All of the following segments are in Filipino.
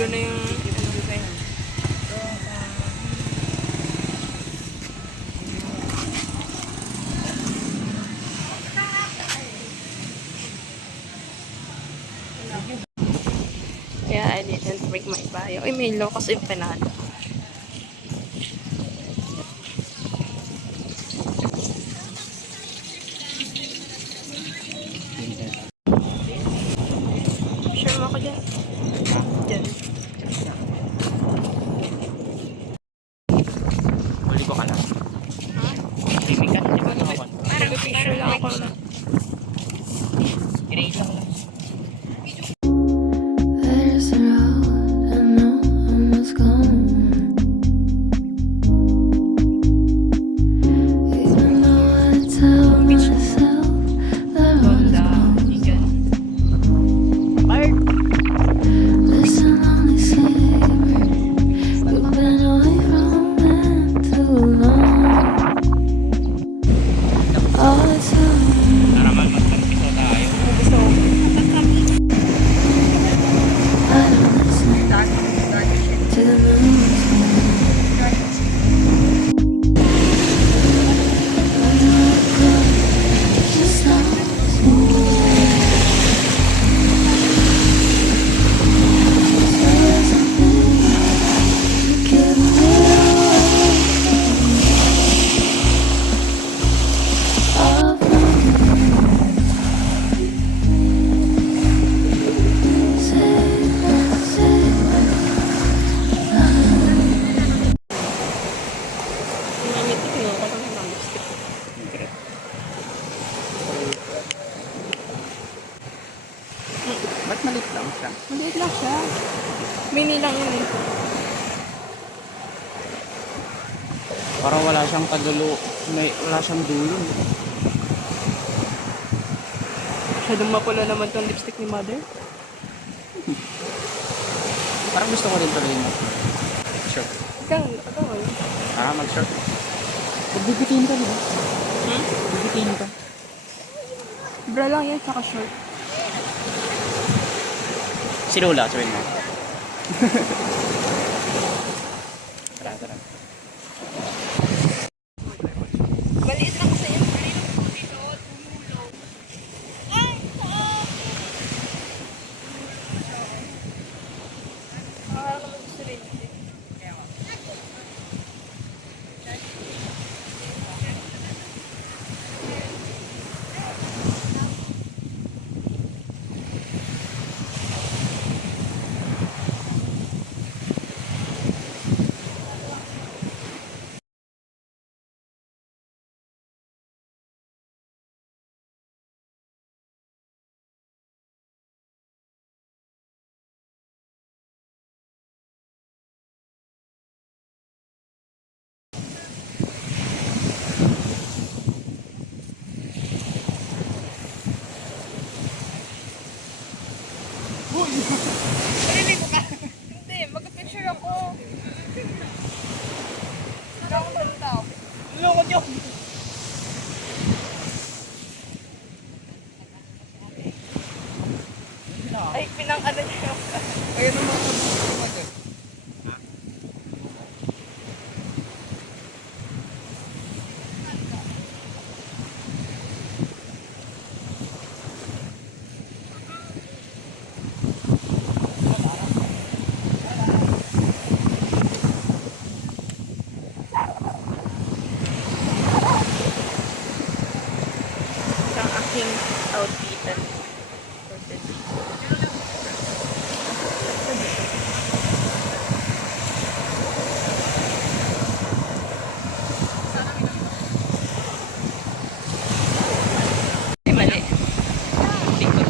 Nahulog na yung kaya I didn't break my bio. Ay, may locos empanada. Sure mo ako dyan. Dyan. Huli ko ka lang. Ha? Timikan, di ba nakawan? Mag-picture lang ako. Erase lang lang. There's a road I know I must go on. Even though I tell myself that road is gone. Listen, only savor. You've been away from it too long. All the time Naraman, magpampiso tayo. I don't listen to the moon's just Ba't malit lang siya? Maliit lang siya. Mini lang yun eh. Parang wala siyang kadulo. Wala siyang dulo. Masyadong mapula naman tong lipstick ni mother. Parang gusto ko din tuloy mo. Sure. Ikaw, Mag-short. Magbibitin ka, di ba? Hmm? Bibitin ka. Bra lang yan, tsaka short. Si Lola, sabihin mo. Tara, tara. Maliit lang kasi yun. Maliligo ka? Hindi, mag-picture ako. Hindi ako talita. Lungkot yun. Ay, pinang-ano niya. Ayun naman ako. Ang aking outfitan for today. Ay, mali. Likod.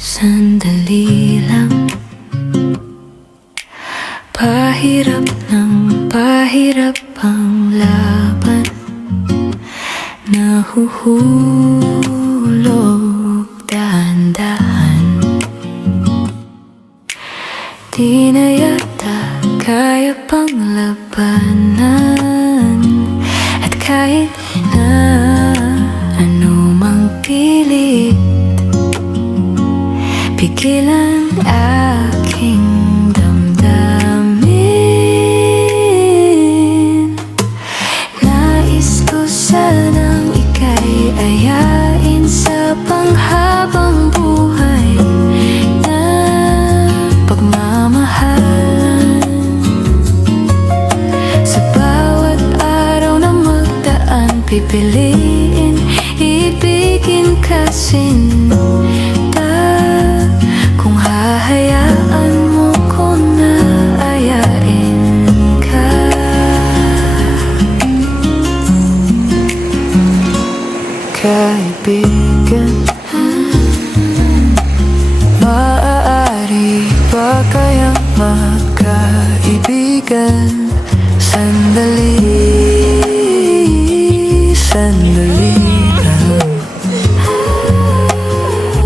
Sandali lang, pahirap ng pahirap ang laban, nahuhulog dahan-dahan. Di na yata kaya pang labanan. At kahit na ano mang pilit, pigilan aking damdamin. Nais ko sanang ika'y ayain sa panghabang buhay na pagmamahalan. Sa bawat araw na magdaan, pipiliin ibigin ka sinta. Kung hahayaan mo ko na ayain ka. Kaibigan, maaari ba kayang magkaibigan? Sandali lang.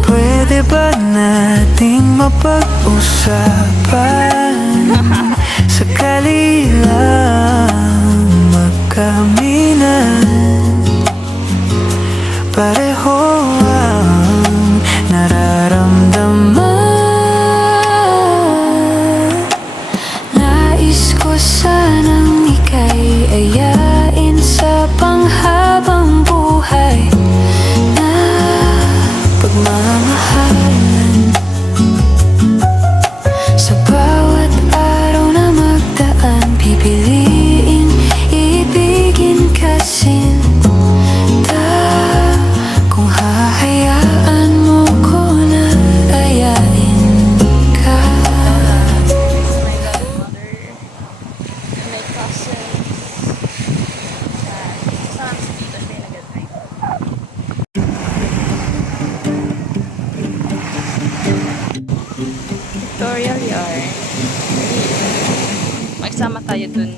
Pwede ba nating mapag-usapan? Sakali lang magkaminan. Pareho ang nararamdaman. Nais ko sanang ika'y ayain sa panghabang buhay na pagmamahalan. Sa bawat araw na magdaan, pipiliin ibigin ka sinta. Kung hahayaan mo ko na ayain ka. My godmother, my cousins, kasama si Tito siya yung nag-drive. Tutorial yarn. Magsama tayo dun.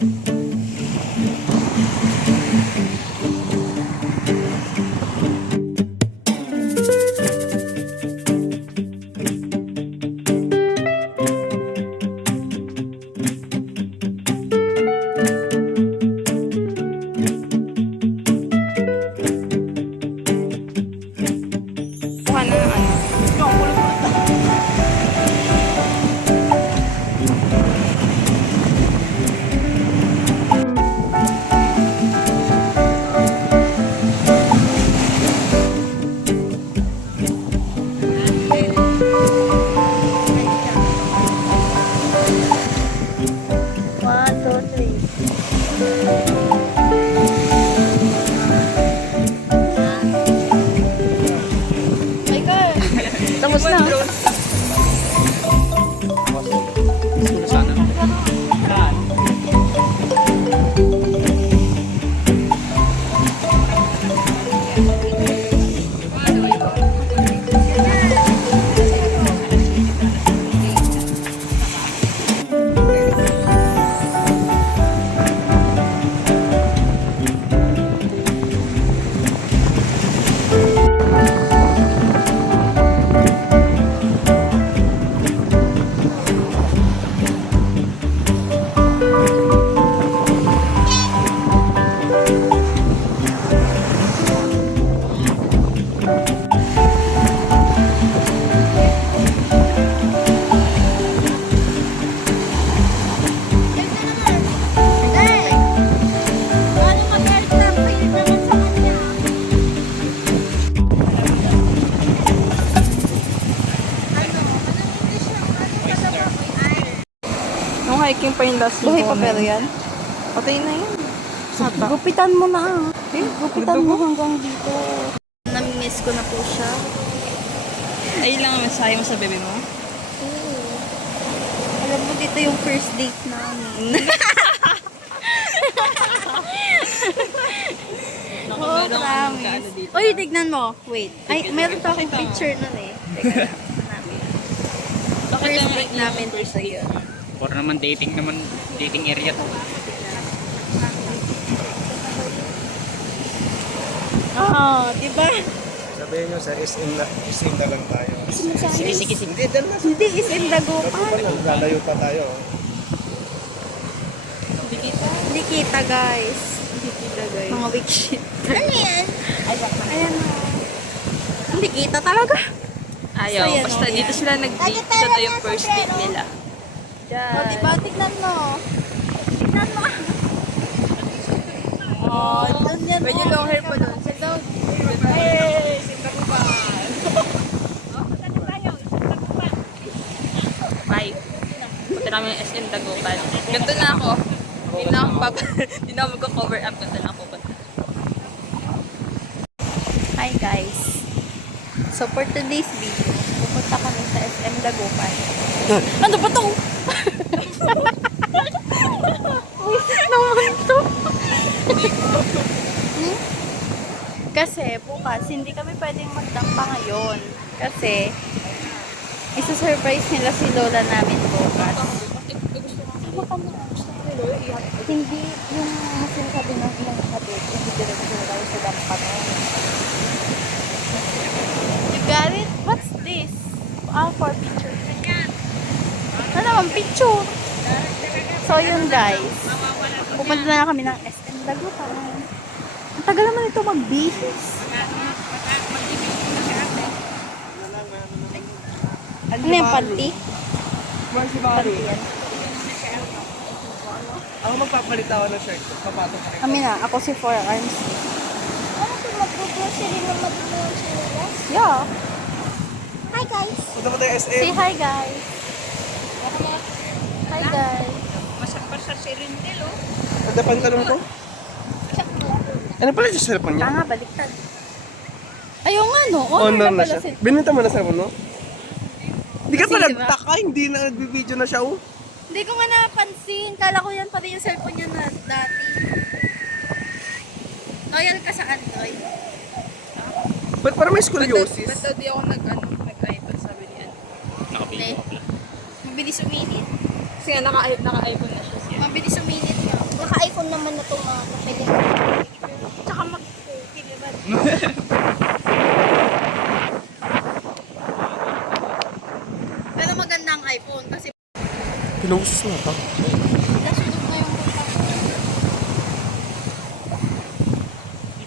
Kuha na ng ano. Tapos na. Sana. Nung hiking pa yung last Buhay pa namin. pero yan? Patay na yun. Sata. Gupitan mo na. Gupitan mo hanggang dito. Namimiss ko na po siya. Ay lang ang mensahe mo sa bebe mo? Oo. Alam mo, dito yung first date namin. Oo, promise. Uy, tignan mo. Wait. Ay, meron pa akong picture nun eh. Teka, hanapin. First date namin dito yun. Or naman dating area to. Oo, diba? Sa Sabihin nyo sa SM na lang tayo. Sige, sige, sige. Hindi, dyan na. Hindi, is in Dagupan. Lalayo pa tayo. Hindi kita, guys. Hindi kita guys. Mga weak shit. Ano yan? Ayan na. Hindi kita talaga. Ayaw, So, yan, basta oh. dito sila nag-date. Ito na yung first date nila. O, diba? Tignan mo. Tignan mo. Oh, doon yan. Medyo long hair pa doon. Sit down. Hey! Bye. Punta namin yung SM Dagupan. Ganito na ako. Hindi na ako magko-cover up. Ganito na ako pupunta. Hi, guys. So, for today's video, pupunta kami sa SM Dagupan. Ano ba to? Wisit naman to. Kasi bukas, hindi kami pwedeng magdampa ngayon. Kasi, isa-surprise nila si Lola namin bukas. Hindi yung sinasabi ng ilang kapit, hindi diretso tayo sa dampa noon. You got it? What's this? For picture. Ano naman, picture? So yun guys, pupunta na kami ng SM Dagupan. Ang tagal naman ito magbihis. Ano yung panty? Panty yan. Ako magpapalit ako ng shirt. Papatok ka rin. Kami na, ako si Four Arms. Ano kung mag-grocery na mag-grocery? Yeah. Hi guys! Punta mo tayo SM. Say hi guys. Hi guys. Ada pantalon ko. Ano pala yung cellphone niya? Tanga, baliktad. Ayaw nga no, Honor na siya. si... Binenta mo na cellphone mo? Hindi ka pala Kasi, diba? taka, hindi na nag-video na siya oh. Hindi ko nga napansin. Kala ko yan pala yung cellphone niya na dati. Loyal ka sa Android. Ba't parang may scoliosis? Ba't daw di ako nag-iPhone sabi niya? Nakapili ko pala. Mabilis uminit. Kasi nga naka-iPhone na siya. Mabilis uminit nga. Naka-iPhone naman na itong mga kapilin. Tsaka mag-piliban. Pero maganda ang iPhone kasi Pinusos na ka. nasunog na yung mukha ko.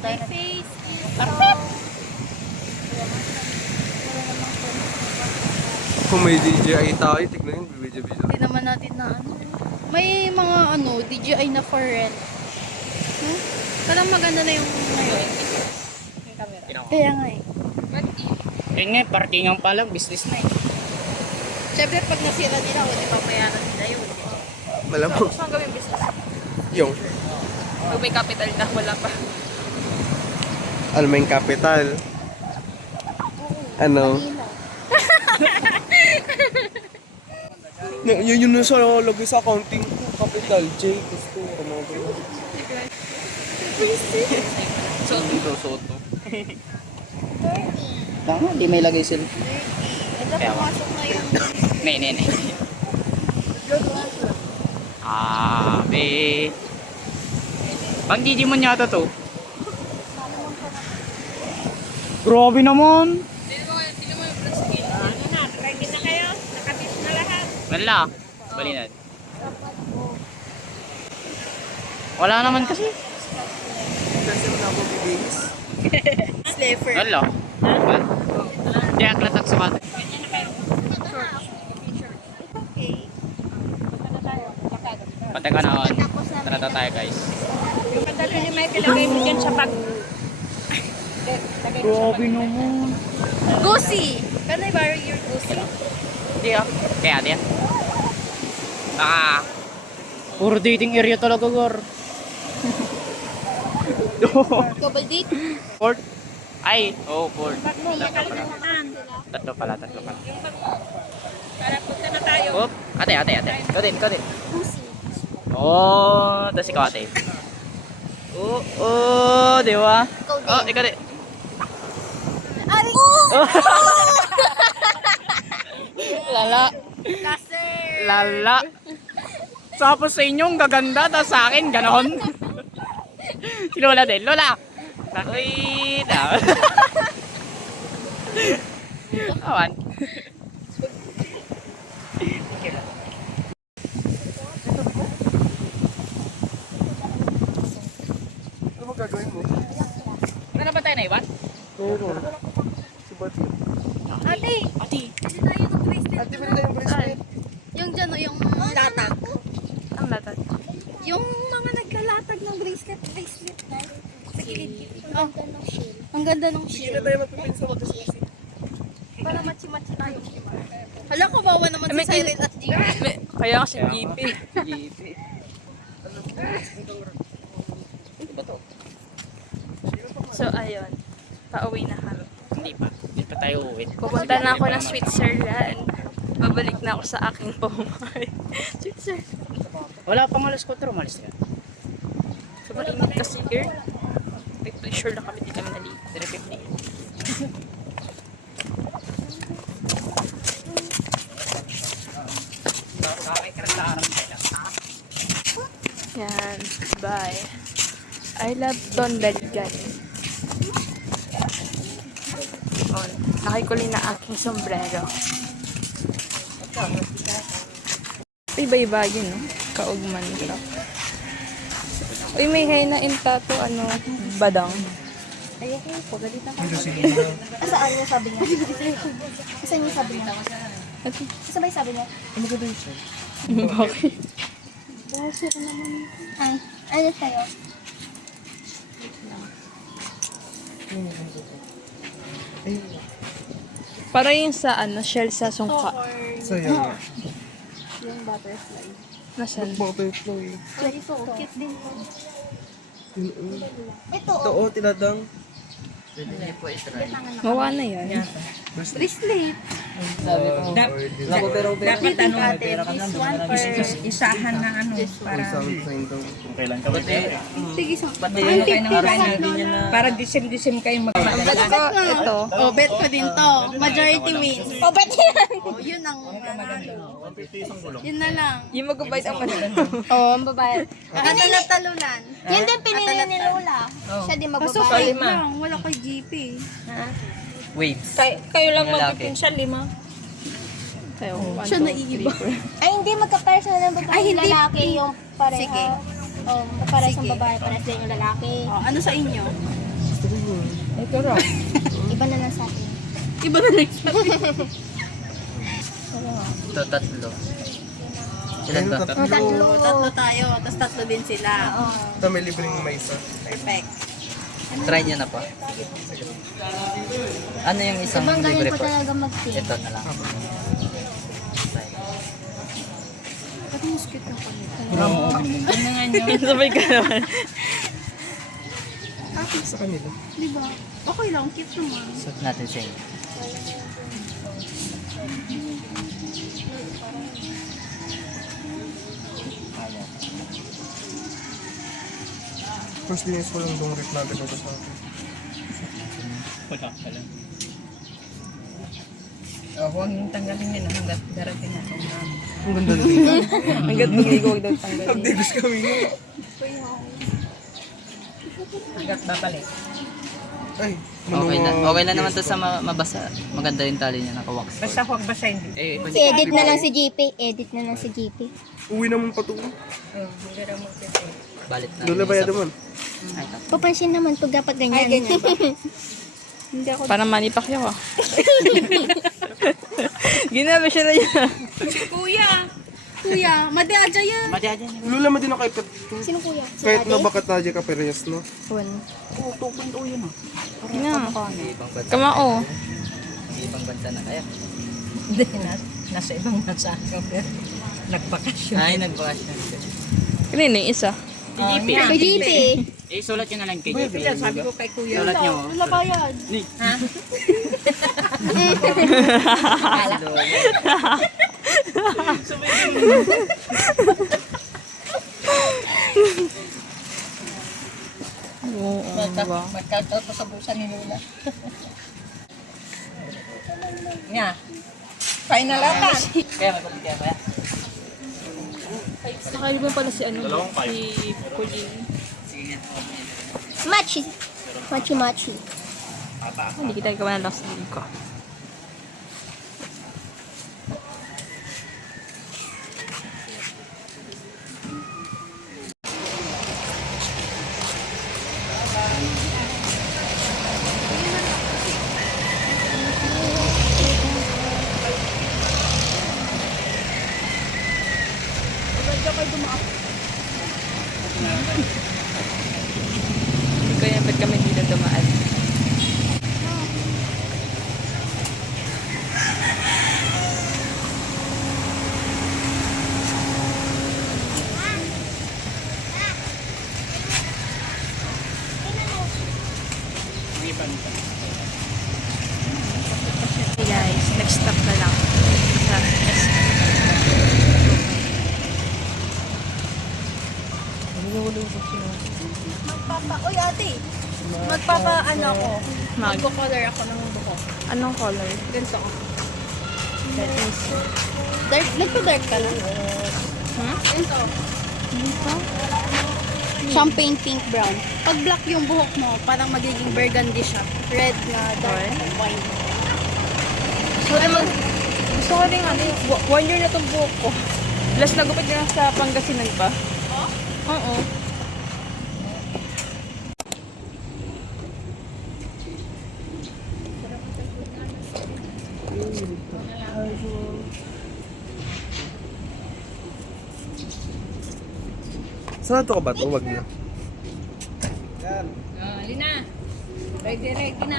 My face is perfect. Kung may DJI tayo, tignan yung video-video. Hindi naman natin na ano. May mga ano, DJI na for rent. Parang maganda na yung ngayon. Kaya nga eh. Yun nga, parkingan pa lang, business na eh. Siyempre pag nasira nila, hindi papayaran nila yun. Malamang. Saan gawin business? Yung, Pag may capital na, wala pa. Almain Capital. Ano? Yun yung sa lagay sa accounting ko. Capital, J, gusto. Ano ba yun? Soto. Tama, di may lagay sila. Ito pumasok na yung... Ne. Be. Pang Digimon yata to. Grabe naman. Wala. Balinad. Wala naman kasi. Kasi mo na ako bibihis. Slaver. Wala. Di aklatak sa kata. Okay. Patay ka na on. Tara tayo guys. Grabe naman. Goosey! Can I borrow your goosey? Hindi ah. Kaya ate yan. Puro dating area talaga, Gor. Double date? Port? Ay, port. Tatlo pala. Para punta na tayo. Oop. Ate. Ikaw din. Pussy. Tas ikaw ate. Di ba? Ikaw din. Ikaw din. Ari! Lala. Tapos sa inyo, ang gaganda. Tapos sa akin, ganon. Si Lola din. Lola! Uy, Awan. Ano ba gagawin mo? Ano na ba tayo naiwan? Meron. Si Bati. Ate! Ati. Ate, bili tayong bracelet. Yung dyan, yung latag. Ang latat. Yung mga naglalatag ng bracelet na. Sa gilid-gilid. Oh, ang ganda ng Hindi shell. na tayo magpipinsa ko kasi. Para machi-machi tayo. Hala, kawawa naman si May Siren at Gina. Kaya kasi GP. So, ayun. Pauwi na kami. Hindi pa. Hindi pa tayo uwi. Pupunta na ako ng Switzerland. Babalik na ako sa aking pamamahay. Switzerland. Wala pang alas 4, umalis ka. Sobrang init kasi here. Sure na kami, di kami naligo. 3:50. Yan. Bye. I love Tondaligan. Oh, nakikuli na aking sombrero. Iba-iba yun, no? Kaugman ko. Uy, may henna in tattoo, ano, badang. Saan niya sabi niya? Saan niya sabi niya? Saan ba yung sabi niya? Okay. Ay, ano tayo? Para yung sa, ano, shell sa sungka. Sayang. Yung butterfly. Nasaan? Butterfly. Ay, ito, cute din to. Ito, Ito, oh, tinadang. Mawa na yan. Bracelet. Dapat Dapat ano, this one for Isahan na ano para sign daw. sige sa para disim-disim kayo magpadala. ito. Oh, bet ko din to. Majority wins. oh, bet yan! Oh, yun ang nanalo. Yun na lang. Yung mag-bite ang manalo. Oo, ang babae. Nakatalo-talunan. Yan din pinili ni Lola. Siya din Kaso magbabae. 5 lang. Wala kay GP. Waves. Kayo lang magpipinsan, 5. Tayo, Siya naiiba. Ay, hindi magka-pares na ng babae. Ay, hindi. Lalaki yung pareha. Sige. Oh, pares ng Sige. babae, pares din yung lalaki. Oh, ano sa inyo? Ito raw. Iba na lang sa atin. Iba na lang sa Ito, tatlo. Ilan ba? Oh, tatlo. Tatlo tayo, tapos tatlo din sila. Oo. Ito, may libreng maysa. Perfect. Try nyo na po. Ano yung isang Sabang libre galing ko po? talaga mag-team. Ito na lang. Ba't mas cute yung kanila? Sabay ka naman. Sa kanila. Diba? Okay lang, cute naman. Suot natin siya. First linis ko lang itong rip natin ito sa akin. Huwag yung tanggalin nila hanggat darating ako na. Ang ganda na dito. Hanggat mag-igo, huwag daw tanggalin. Updates kami yun. Hanggat babalik. Ay, Okay na. Okay na naman to sa mabasa. Maganda yung tali niya, naka-wax. Basta huwag basahin. Edit na lang si GP. Edit na lang si GP. Uwi naman pa ito. Hindi raw magpipil. Balit na. Lola, bayad naman. Papansin naman pag dapat ganyan. Ay, ganyan ba? Hindi ako. Para manipakyo ko. Ginabi siya na yan. Kuya! Kuya, madaadya yan. Madyaja na. Lola, madin na kahit, Sino kuya? Si kahit na Daddy? bakat na dyan ka pereyas, no? Na. Ibang bansa. Kamao. Ibang bansa na kaya. Hindi, nasa ibang bansa ka pero nagbakasyon. Ay, nagbakasyon. Kanina yung isa. GP. Kay GP. Eh, sulat nyo na lang kay Uy, GP. sabi ko kay kuya. Sulat nyo. Wala ba yan? Oo, Magkakautosabusan ni Lola. Nga. Final ata. Kaya magpapit kaya kaya. Nakaliban pala si ano, si Pauline. Sige nga. Machi. Machi. Hindi kita gawa ng last din ko. Hindi ko yan, ba't kami dito dumaan? Okay guys, next stop na lang sa SM. Uy ate, magpapa-ano ako. Mag. Magko-color ako ng buko. Anong color? Ganito ako. Dark, nagpa-dark ka na. Hmm? Ganito. Champagne pink brown. Pag black yung buhok mo, parang magiging burgundy siya. Red na dark wine. Gusto ko rin ano, 1 year na itong buhok ko. Last nagupit ko na sa Pangasinan pa. Oo. Sarado ka ba ito? Wag na. Lina, ready na.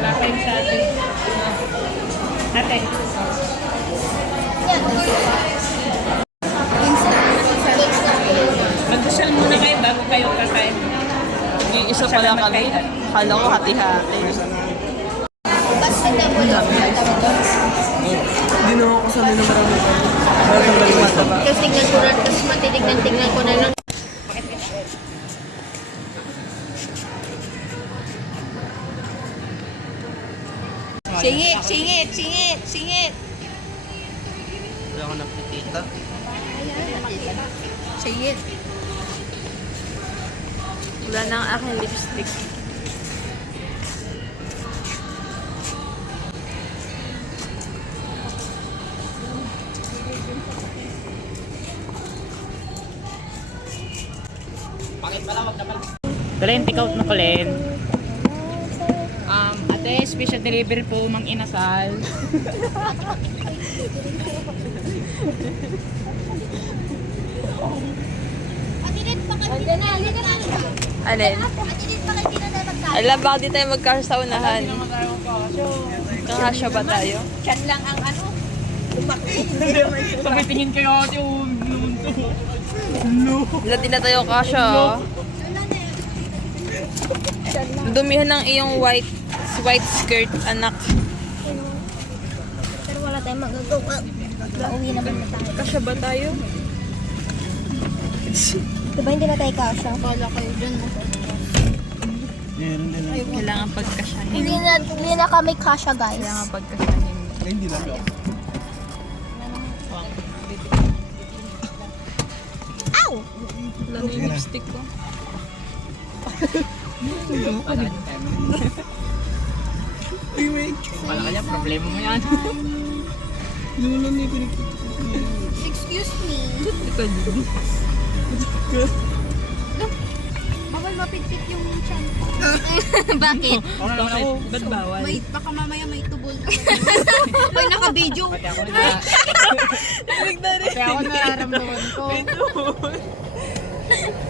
Wala pa yung sa atin. Ate. Magdasal muna kayo bago kayo kakain. Yung isa pala kami. Kala ko hati-hati. Hindi na ako kasali na marami. Maraming galing mataba. Tapos tignan ko na, tapos tignan ko na lang. Singit. Wala ko napitita. Singit. Wala na ang aking lipstick. Dala yung take out mo, Colin. Ate, special delivery po, Mang Inasal. Alin? Alam, baka di tayo magkasya sa unahan. Kakasya ba tayo? Yan lang ang ano. Tumitingin kayo ate, Wala din na tayo kasya. Dumihan ng iyong white skirt, anak. Pero wala tayong magagawa. Pauwi naman na tayo. Kasya ba tayo? Diba hindi na tayo kasha? Wala kayo dun. Kailangan pagkasyahin. Hindi na kami kasha, guys. Kailangan pagkasyahin. Hindi lang. Wala na yung lipstick ko. Wala kanya, problema mo yan. Excuse me. Bawal mapitpit yung chan. Bakit? Ano naman ako? Ba't bawal? Baka mamaya may tubol. Ay, naka-video. Pati ako nararamdaman ko.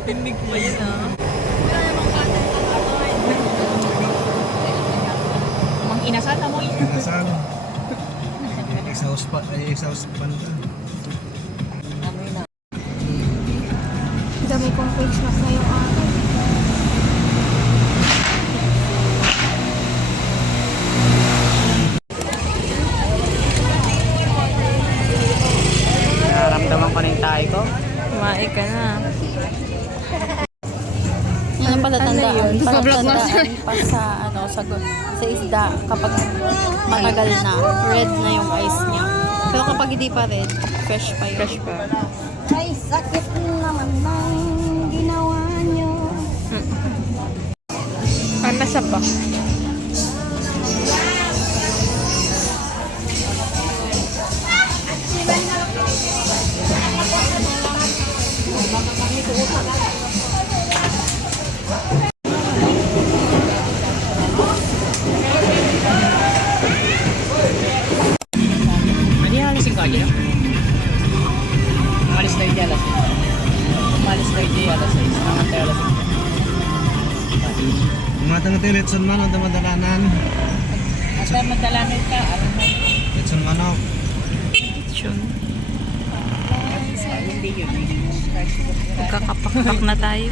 Tinig pa yun ah. Mang Inasal na mo yun. Kasal. Exhaust pan. Dami kong face mask ngayong araw. Nararamdaman ko na yung tayo ko. palatandaan pa sa ano sa isda kapag matagal na red na yung ice niya. Pero kapag hindi pa red, fresh pa yun. Fresh pa. Ay, sakit naman ng ginawa niyo. Ay, masa pa. Hindi alas yung kaya. Umalis tayo di alas 6. Umalis tayo di alas 6. Naman tayo alas 6. Mga tanga-tayo, letson man, ang damadalanan. Asa madalanan ka, ano mo? Letson manok. Magkakapakpak na tayo.